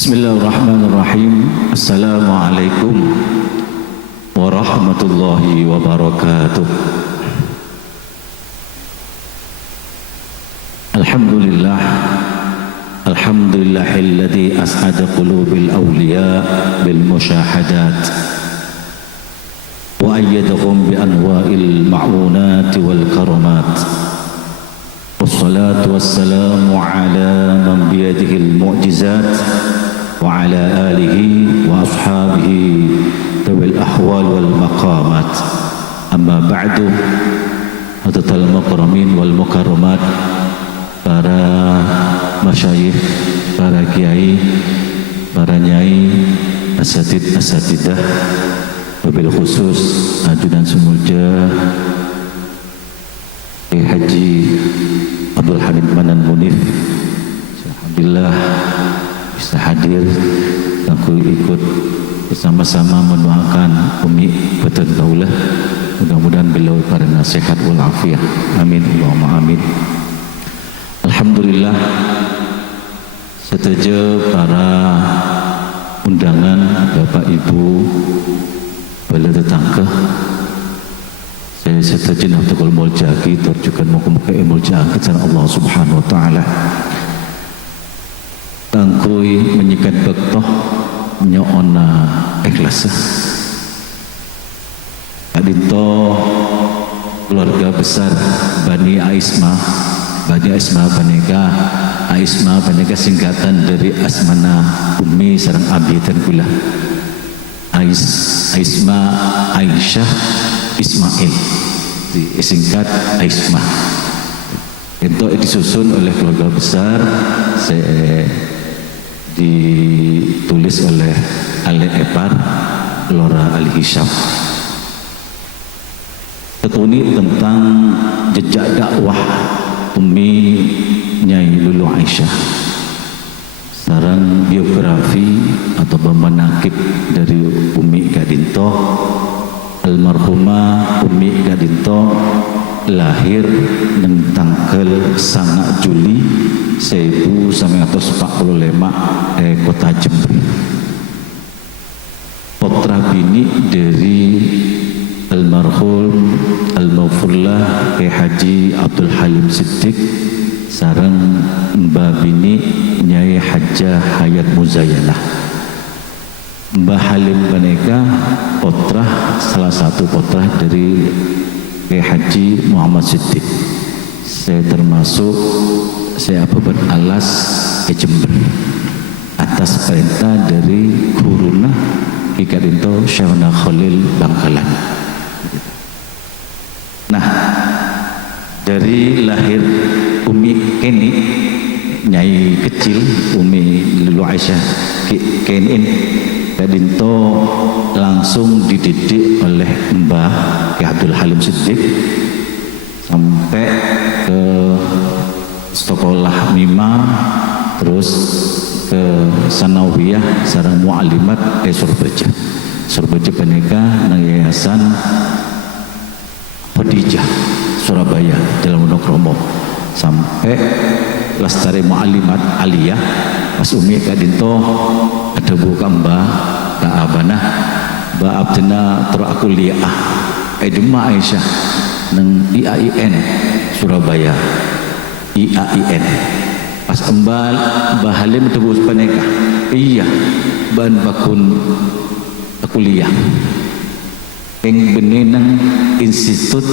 Bismillahirrahmanirrahim. Assalamualaikum warahmatullahi wabarakatuh. Alhamdulillah, alhamdulillahilladzi as'ada qulubil awliya bil musyahadat wa ayyadahum bi anwa'il ma'unat wal karamat. Wassalatu wassalamu ala man biyadihil mu'jizat wa ala alihi wa ashabihi dawil ahwal wal maqamat. Amma ba'du, hadatal mukarramin wal mukarramat, para masyayikh, para kiai, para nyai, asatidah, wabil khusus ajudan semulja Haji Abdul Hamid Manan Munif. Alhamdulillah bisa hadir, aku ikut bersama-sama mendoakan Umi Betul Daulah, mudah-mudahan beliau pada nasihat wal afiah. Amin Allahumma amin. Alhamdulillah, setuju para undangan Bapak Ibu bala tetangga, saya setuju naftukul muljaki terjukan muka-muka muljaki sama Allah subhanahu wa ta'ala. Tangkui menyikat bektoh nyo'ona ikhlas adinto keluarga besar Bani Aisma Baneka singkatan dari Asmana Ummi sareng Abi dan Gula. Aisma Aisyah Ismail disingkat Aisma. Itu disusun oleh keluarga besar, ditulis oleh Ale Epar Lora Ali Hisham. Ketuni tentang jejak dakwah Umi Nyai Lulu Aisyah, sarang biografi atau pemanakib dari Umi Gadinto. Almarhumah Umi Gadinto lahir neng tanggal 9 Juli 1945 kota Jember. Putra bini dari almarhum Al-Maghfurlah Haji Abdul Halim Siddiq sareng mbah bini Nyai Hajjah Hayat Muzayanah. Mbah Halim Baneka salah satu putra dari Haji Muhammad Siddiq. Saya termasuk beban alas Jember atas perintah dari guruna Gadinto Syahna Khalil Bangkalan. Nah, dari lahir Umi ini Nyai kecil Umi Lulu Aisyah Kenin Gadinto langsung dididik oleh Mbah Abdul Halim Siddiq sampai ke sekolah Mima, terus ke Sanawiyah sareng Mu'alimat Surbeja Baneka nang Yayasan Khadijah Surabaya dalam Monokromo sampai Lestari Mu'alimat Aliyah. Pas Umi Gadinto ada buka Mbah Abana Mbah Abdina Terakuliah Edma Aisyah neng IAIN Surabaya IAIN. Pas Mbah Halim tebus paneka iya ban bakun kuliah yang benenang Institut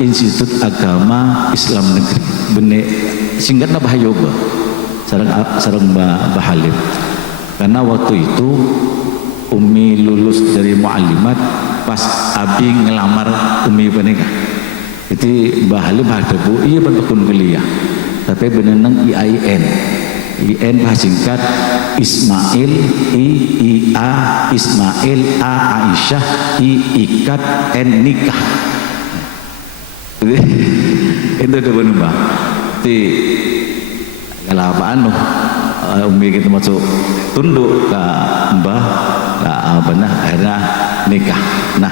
Institut Agama Islam Negeri bene singkatnya Bahayoba sareng Mbah Halim. Karena waktu itu Umi lulus dari Mu'alimat pas Abi ngelamar Umi Baneka. Itu Mbah Halim ada bu iya bakun kuliah tapi benenang IAIN singkat Ismail IA Ismail A Aisyah I ikat N nikah. Itu ada Mbah ti kalau apaan Umi kita masuk tunduk ke Mbah ke Abana akhirnya nikah. Nah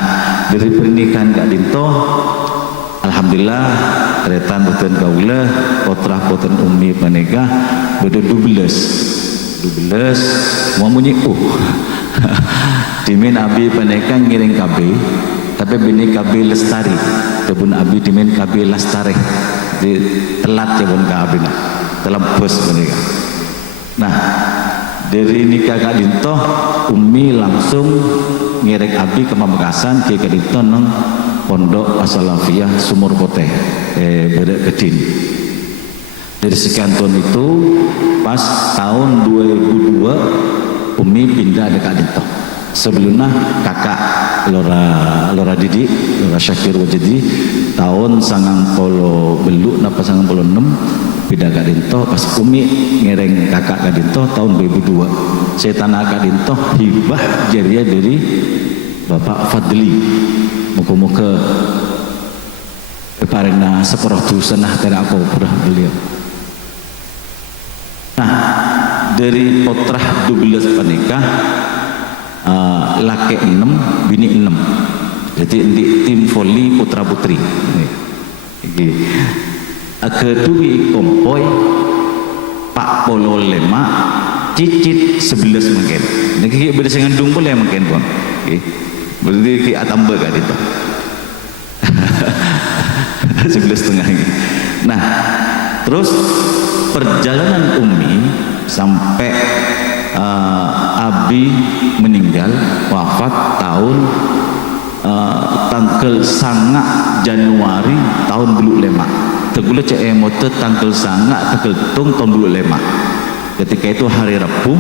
dari pernikahan Kak Dinto alhamdulillah retan boten kaula putra-putra Umi Baneka beda 12 ke-12 mau bunyi dimin abi paneka ngiring KB tapi bini KB lestari kebun abi dimin KB lestari di telat ya bun KB nah dalam bus mereka. Nah dari nikah Kak Dinto Umi langsung ngiring abi ke Pamekasan ke Kak Dinto nang Pondok As-Salafiyah Sumur Poteh Bedek Kedin. Dari sekian tahun itu pas tahun 2002 Umi pindah ada Kak Dinto. Sebelumnya kakak Lora Didi Lora Syakir Wajidi tahun 90 beluk napa 96 pindah Kak Dinto. Pas Umi ngereng kakak Kak Dinto tahun 2002 saya tanah Kak Dinto hibah jariah dari Bapak Fadli muka-muka parena separuh tu senah tidak aku pernah beliau. Nah dari potrah 12 panikah laki 6 bini 6 jadi di tim voli putra putri kedua kompoi Pak Polo Lema cicit 11 mungkin ini beda dengan dung boleh mungkin pun berarti kita tambah kan itu 11,5 ini. Nah terus perjalanan Umi sampai Abi meninggal wafat tahun tanggal sangat Januari tahun 25 tegula cek emote tanggal sangat terketung tahun 25 ketika itu hari Rabu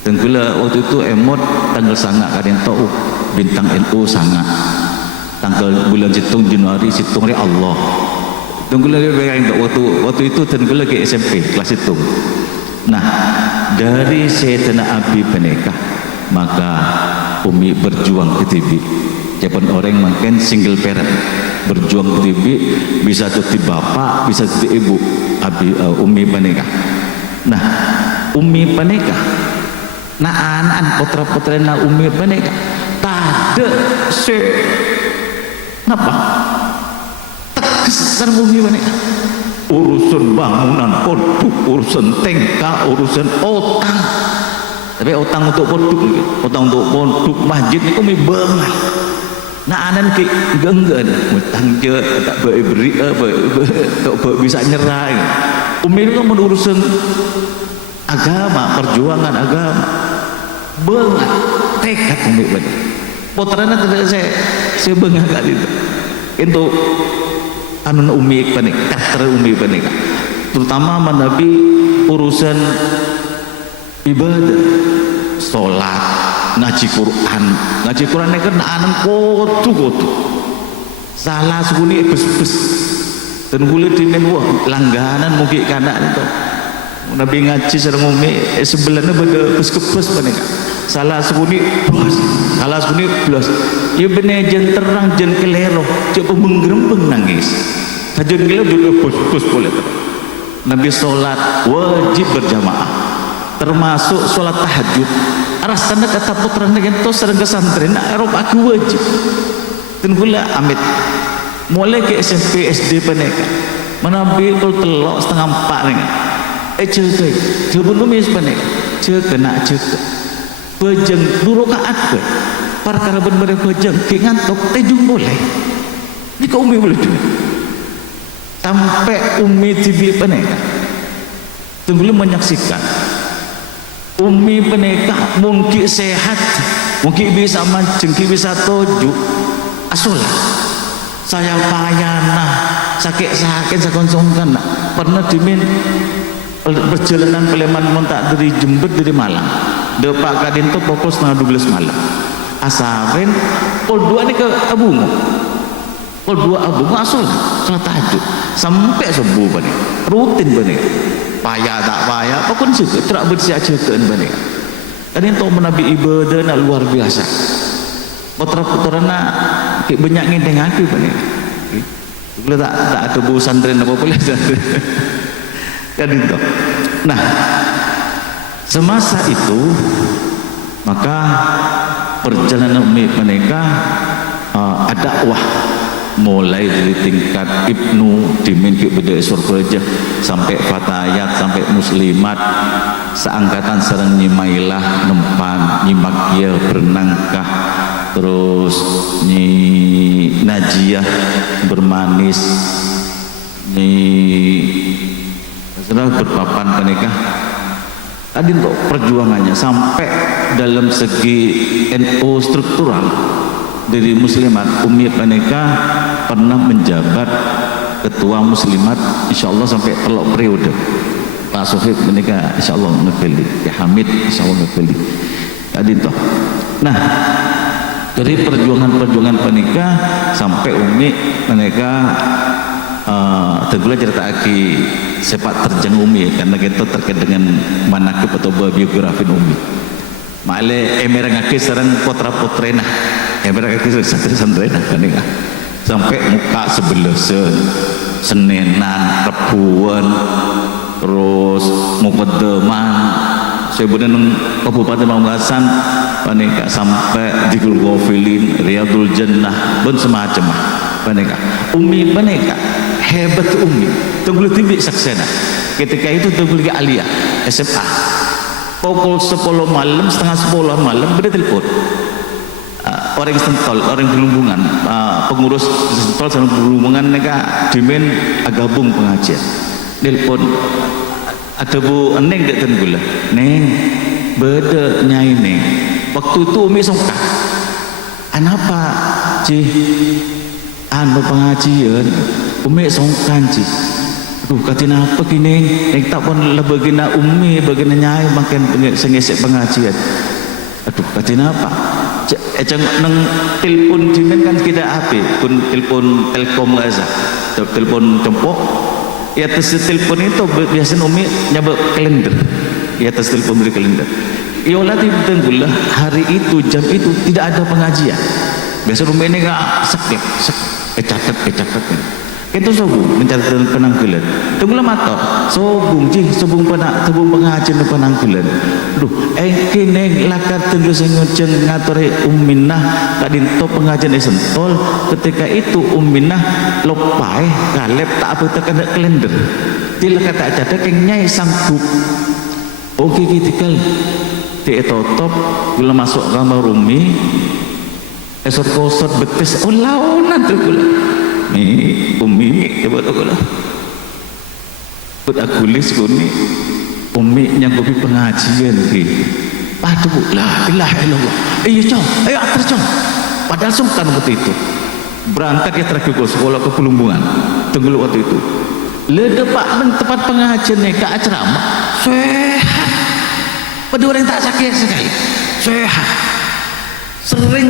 tenggula waktu itu emot tanggal sangat kadang tahu bintang NU sangat tanggal bulan situng Januari situng hari Allah tenggula dia bayang waktu itu tenggula ke SMP kelas situng. Nah dari Sayyidina Abi Penekah maka Umi berjuang ke TV Japan orang makin single parent berjuang ke TV bisa jadi bapak bisa jadi ibu Umi Penekah. Nah Umi Penekah nah anak putra-putra na Umi Penekah tak ada kenapa tegas Umi Penekah urusan bangunan produk, urusan tengka, urusan otang tapi otang untuk produk masjid ni kami bangal nah anan ke genggan utang je tak beri tak bisa nyerah Umi itu urusan agama, perjuangan agama banget tekad Umi benar putranya tidak saya bangga kali itu anu Umi panik karakter Umi panik terutama menabi urusan ibadah sholat ngaji Quran ini kan anan kotu salah sekali bes dan kulit ini langganan mungkin kanak itu Nabi ngaji sareng Umi sebelahnya pada bes panik salah sekali bos salah sekali belas ya bener jen terang jen kelero coba menggerembeng nangis saja gila dulu bos boleh Nabi sholat wajib berjamaah termasuk sholat tahajud rasanya kata putra dengan to sering kesantren Eropa aku wajib dan gula amit mulai ke SMP SD peneka menabi itu telok setengah 4 nih cekai sebelum ini peneka cekena bejeng dulu kaat ke perkara bener bejeng ngantuk tejung boleh ini kau Umi boleh juga sampai Umi TV peneka sebelum menyaksikan Umi peneka mungkin sehat mungkin bisa mancing bisa tuju asulah saya payana sakit-sakit saya konsumkan pernah dimin perjalanan Peleman montak dari Jember dari Malang depak Kadin itu pukul 11:30 malam asarin pukul 2 ini ke Abungo pukul 2 Abungo asul sholat tahajud sampai subuh bani rutin bani payah tak payah pokoknya juga terak bersiajakan bani Kadin itu menabi ibadah nak luar biasa putra-putra nak banyak ngedeng aku bani kalau tak ada bu santren apa boleh santren kan itu. Nah semasa itu maka perjalanan Umi mereka dakwah mulai dari tingkat ibnu dimin ke beda surga aja sampai fatayat sampai muslimat seangkatan sareng nyimailah nempan nyimakia berenangkah terus nyi najiah bermanis nyi sudah berpapan menikah tadi untuk perjuangannya sampai dalam segi NU struktural dari muslimat Umi Paneka pernah menjabat ketua muslimat insyaallah sampai telok periode. Pak Sofik menikah insyaallah ngepeli ya Hamid insyaallah ngepeli tadi toh. Nah dari perjuangan penikah sampai Umi Paneka tergula cerita aki sepak terjang Umi karena kita terkait dengan manakib atau biografi Umi male emerang aki serang potra potrena emerang aki santri santrena panika sampai muka sebelah senenan rebuan terus mukaddaman sebenarnya Kabupaten Pamekasan panika sampai Dikul Ghafilin Riyadul Jannah pun semacam panika Umi panika hebat Umi tunggu timbik saksena ketika itu tunggu ke Aliyah SMA pukul 10 malam setengah 10 malam beda telepon orang Sentol orang Gelunggungan pengurus Sentol sama Gelunggungan mereka dimen gabung pengajian telepon ada Bu Neng dek tenggula Neng beda nyai Neng waktu itu Umi songkak anapa cih anu pengajian Umi songkan cih aduh katina apa kini yang tak pun lah bagina Umi bagina nyai makin sengesek pengajian aduh katina apa ceng neng telepon jimen kan kita api pun telepon telkom gaza telepon cempok ya atas telepon itu biasanya Umi nyabak kalender ya atas telepon dari kalender yolah tenggula hari itu jam itu tidak ada pengajian biasa Umi ini gak sekep catat itu sobung mencatat penanggulan tunggulah mata sobung pengajian penanggulan duh kini lakar tunggu sengucen ngatori Uminah kadinto pengajian Sentol ketika itu Uminah lopai kalep tak apa tekan kalender tidak kata catat yang nyai sanggup oke gitikal di etotop gula masuk kamar Umi esot kosot betes laonan tuh gula nih Umi coba tuh gula buat aku list kuni Umi nyanggupi pengajian gitu aduh lah ilah ilallah iya cong ayo atas cong padahal sungkan waktu itu berangkat ya terakhir ke sekolah ke Pelumbuan tunggu waktu itu lede pak tempat pengajian nih ke acara sehat pada orang tak sakit sekali sehat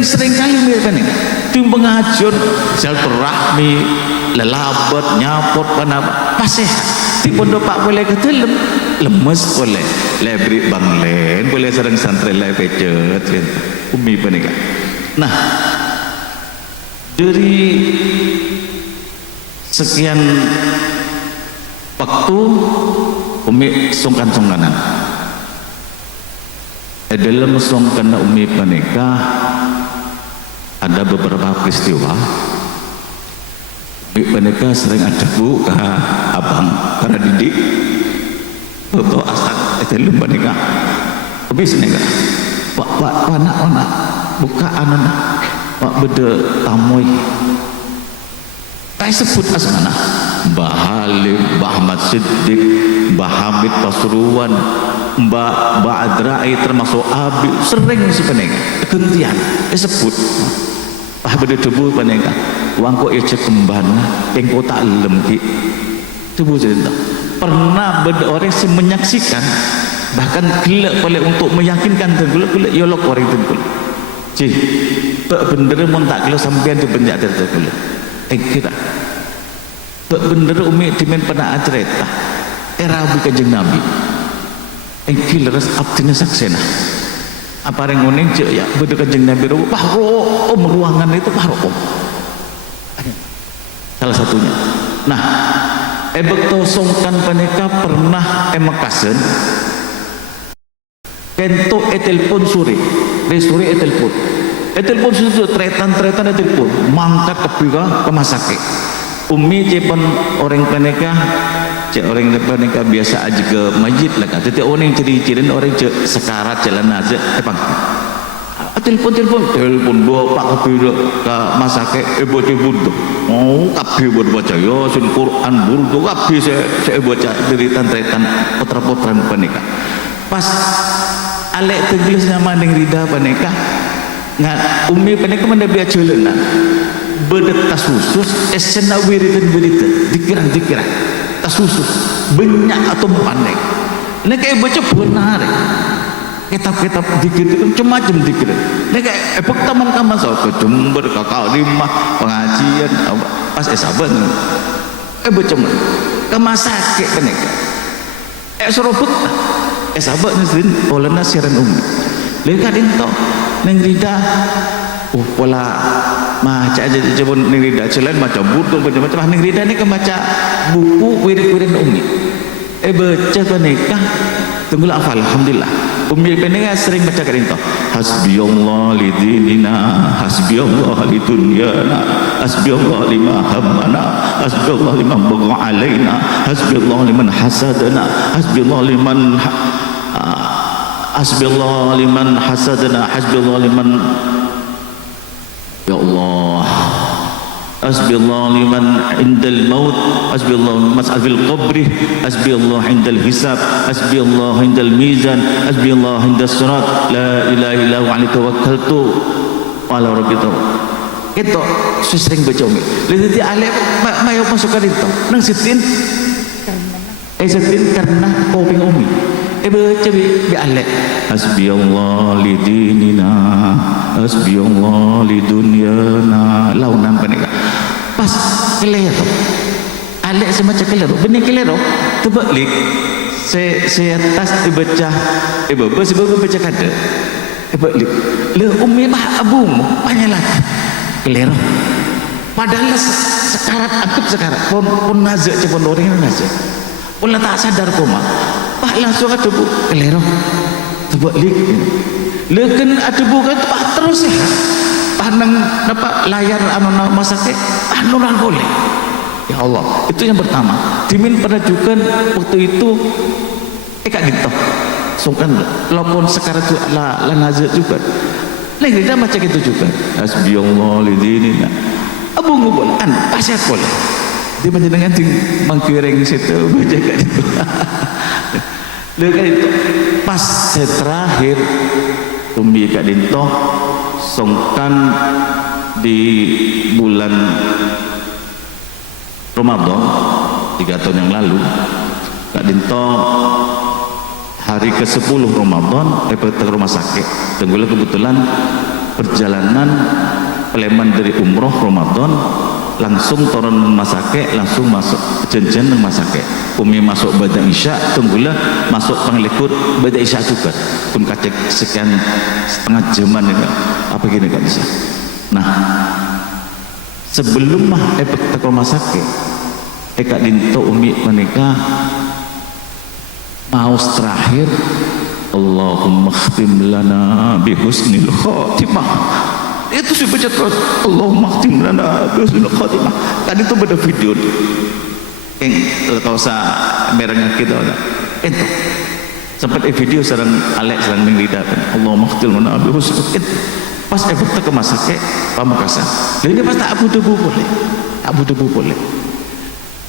sering kali mereka nih tim pengajian silaturahmi lelabat nyapot panapa pas sehat di pondok pak boleh ketelem lemes boleh lebri banglen boleh sering santri lepecet Umi panika nah dari sekian waktu Umi songkan-songkanan dalam songkan Umi panika ada beberapa peristiwa Umi panika sering ada bu ke abang para didik atau asal dalam panika Umi senega pak anak buka anak pak beda tamoy tak sebut asmana Mbah Halim, Mbah Ahmad Siddiq, Mbah Hamid Pasuruan, Mbak Adrai termasuk Abi sering si penega gantian sebut ah beda debu penega uang kok ece kemban yang kau tak lemki debu cerita pernah beda orang yang menyaksikan bahkan gila boleh untuk meyakinkan gila yolok orang itu gila cih tak bener mau tak gila sampean di benjak tergila kira tak bener Umi dimen pernah acerita era Kanjeng Nabi engkil ras abdina saksena apa yang ngoning cek ya beda Kanjeng Nabi pahro ruangan itu pahro salah satunya nah bekto songkan paneka pernah emakasen kento telepon sore dari sore telepon telepon susu tretan telepon mangkat ke masake umi cepon orang peneka cek orang peneka biasa aja ke masjid lah kata tete orang ciri-cirin orang cek sekarat jalan aja telepon bawa pak kabeh ke masake baca burdo kabeh baca ya sun Quran burdo kabeh saya baca tretan putra-putran peneka pas alek tegelis nama ning rida peneka ngat umi peneka mana biar celana bedet tas khusus esena wiridan dikira tas khusus banyak atau pandai nek baca benar kitab-kitab dikir macam-macam dikir nek epok taman kamar so ke Jember kakak lima pengajian pas saban baca ke masake peneka serobot sahabat nisrin oleh nasiran umi leka dinto neng rida pola maca aja coba neng rida selain macam burdo macam-macam neng rida ni baca buku wirid-wirid umi baca peneka tunggulah hafal alhamdulillah umi peneka sering baca ke dinto hasbiyallah li dinina hasbiyallah li dunyana hasbiyallah lima hammana hasbiyallah liman bagha alaina hasbiyallah liman hasadana hasbiyallah liman hasbiyallah liman hasadana hasbiyallah liman ya Allah hasbiyallah liman indal maut hasbiyallah mas'al fil qabri hasbiyallah indal hisab hasbiyallah indal mizan hasbiyallah indas surat la ilaha illa huwa alaihi tawakkaltu ala rabbil itu sering baca umi jadi alif mayo masukkan itu nang sitin karena koping umi baca bi alif hasbiyallah li dinina hasbiyallah li dunyana launan peneka pas kelero alif semacam kelero benih kelero terbalik saya atas dibaca bapak sebab baca kada balik le umi bah abung panyalah kelero padahal sekarat akut sekarat pun nazak cepon orang nazak pun tak sadar koma pak langsung ada bu kelero terbalik lekan ada bu kan pak terus ya panang dapat layar anu masake anu boleh ya Allah itu yang pertama dimin pernah juga waktu itu kak gitu sungkan lopon sekarang itu la nazak juga lagi dia macam itu juga hasbiyallah li dinina abu ngubul pasal boleh dia menjenengan di mangkiring situ baca kat itu lekan itu pas terakhir umi kat dinto sungkan di bulan Ramadan 3 tahun yang lalu Kak Dinto hari ke-10 Ramadan ke rumah sakit tunggulah kebetulan perjalanan Peleman dari umroh Ramadan langsung turun rumah sakit langsung masuk jenjen rumah sakit umi masuk badan isya tunggulah masuk penglikut badan isya juga pun kacek sekian setengah jaman ini apa gini kan bisa nah sebelum mah ke rumah sakit Kak Dinto umi menikah maus terakhir Allahumma khtim lana bihusnil khatimah itu sih baca terus Allahumma khtim lana bihusnil khatimah tadi itu ada video yang kalau saya merahnya kita itu sempat video serang Alex serang menglidah Allahumma khtim lana bihusnil khatimah pas efek ke masake Pamekasan jadi pas tak butuh boleh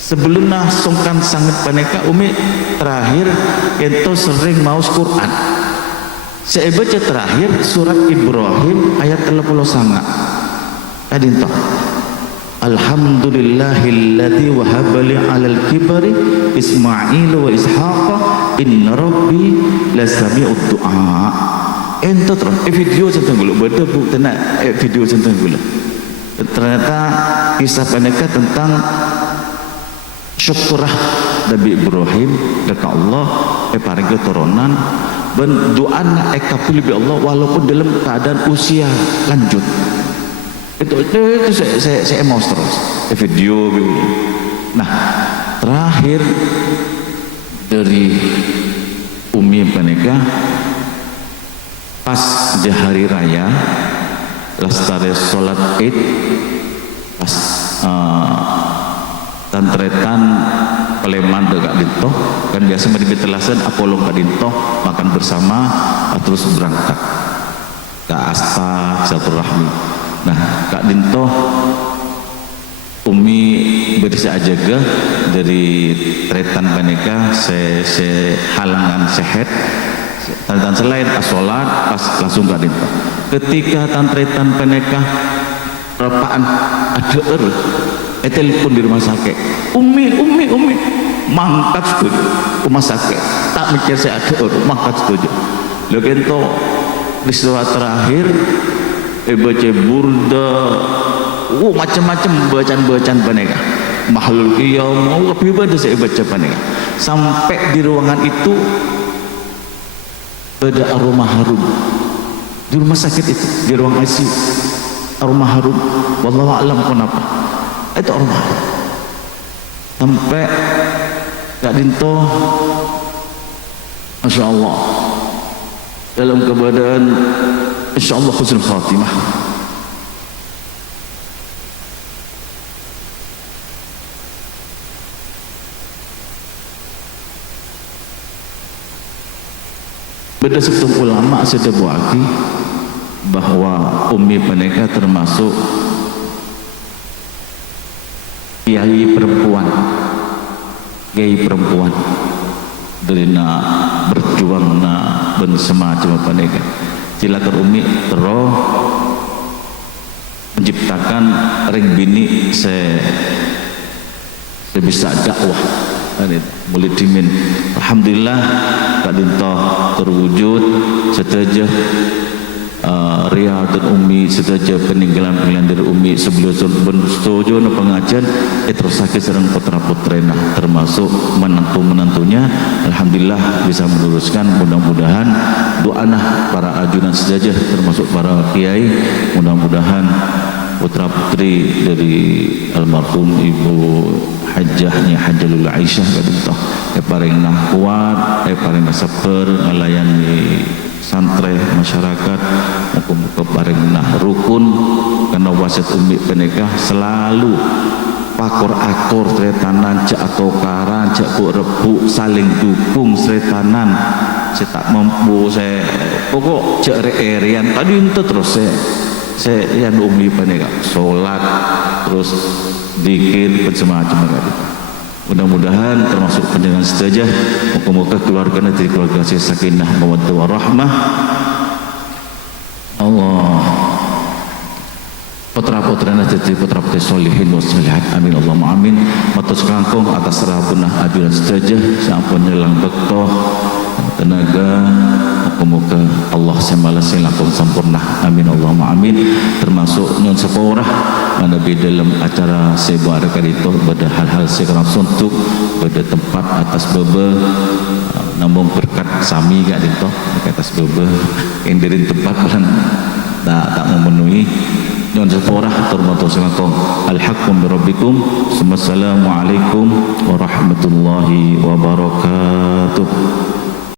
sebelum sungkan sangat paneka umi terakhir itu sering maus Quran saya baca terakhir surat Ibrahim ayat 30 tadi itu alhamdulillahilladzi wahabali alal kibari Ismail wa Ishaqa inna rabbi lasami'ud du'a ento terus video centang gula beda bu tenak video centang gula ternyata kisah paneka tentang syukurah Nabi Ibrahim dekat Allah paring keturunan dan doa kabul bi Allah walaupun dalam keadaan usia lanjut itu saya mau terus video begini. Nah terakhir dari umi menikah pas di hari raya lastare salat Id pas tantretan Paleman dekat dinto kan biasa medibitelasan apolong ka dinto makan bersama terus berangkat ke asta silaturahmi. Nah kak dinto Umi bersih ajaga dari tretan paneka se halangan sehat tantretan selain asolat pas langsung kak dinto ketika tantretan paneka rapaan ada telepon di rumah sakit, umi mangkat setuju rumah sakit tak mikir saya ada mangkat setuju lo kento peristiwa terakhir baca burda macam-macam bacaan paneka makhluk iya mau lebih pada saya baca paneka sampai di ruangan itu ada aroma harum di rumah sakit itu di ruang ICU aroma harum wallahu a'lam kenapa itu aroma harum sampai Kak Dinto Masya Allah dalam keadaan Insya Allah husnul khatimah. Berdasarkan ulama sudah buaki bahwa umi mereka termasuk kiai perempuan dari berjuang ben semacam apa mereka silakan umi terus menciptakan ring bini bisa dakwah mulai dimin alhamdulillah Kak Dinto terwujud setelah Ria dan Umi setelah peninggalan dari Umi sebelum setuju pengajian terus sakit serang putra-putrena termasuk menantunya alhamdulillah bisa meluruskan mudah-mudahan doana para ajunan sejajar termasuk para kiai mudah-mudahan putra-putri dari almarhum Ibu Hajahnya Hajalul Aisyah kadang paring nah kuat paring sabar melayani santri masyarakat muka-muka paring nah rukun karena wasit umi penekah selalu pakor-akor seretanan cak atau karan cak ku rebu saling dukung seretanan saya tak mampu saya pokok cak re-erian tadi itu terus saya yang umi penekah sholat terus dikir semacam gitu. Mudah-mudahan termasuk panjangan setajah muka-muka keluarga nanti keluarga saya sakinah mawaddah warahmah Allah putra-putra nanti putra-putri solihin wa solihat amin Allahumma amin matus kangkung atas rabunah ajuran setajah sampun nyelang bektoh tenaga muka-muka Allah semalas lakum sempurna amin Allahumma amin termasuk nyon seporah mana di dalam acara sebuah itu pada hal-hal sekarang suntuk pada tempat atas bebe namun berkat sami gak itu atas bebe yang dari tempat kan tak memenuhi nyon seporah termasuk alhaqqum birabbikum assalamualaikum warahmatullahi wabarakatuh.